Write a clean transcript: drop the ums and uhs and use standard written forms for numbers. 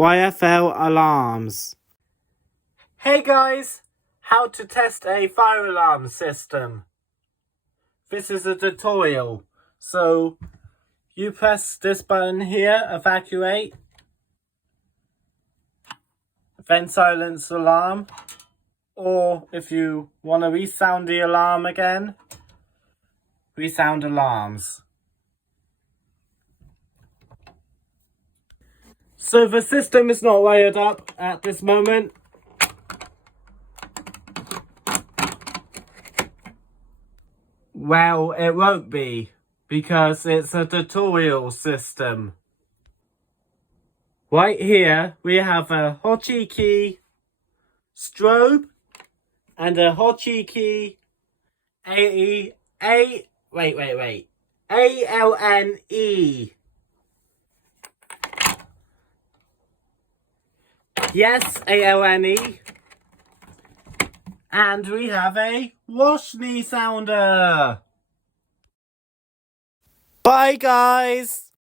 YFL alarms. Hey guys, how to test a fire alarm system. This is a tutorial. So you press this button here, evacuate, then silence alarm, or if you want to resound the alarm again, resound alarms. So the system is not wired up at this moment. Well, it won't be, because it's a tutorial system. Right here, we have a Hotchkiss strobe and a Hotchkiss ALNE. Yes, ALNE. And we have a Washly sounder. Bye guys!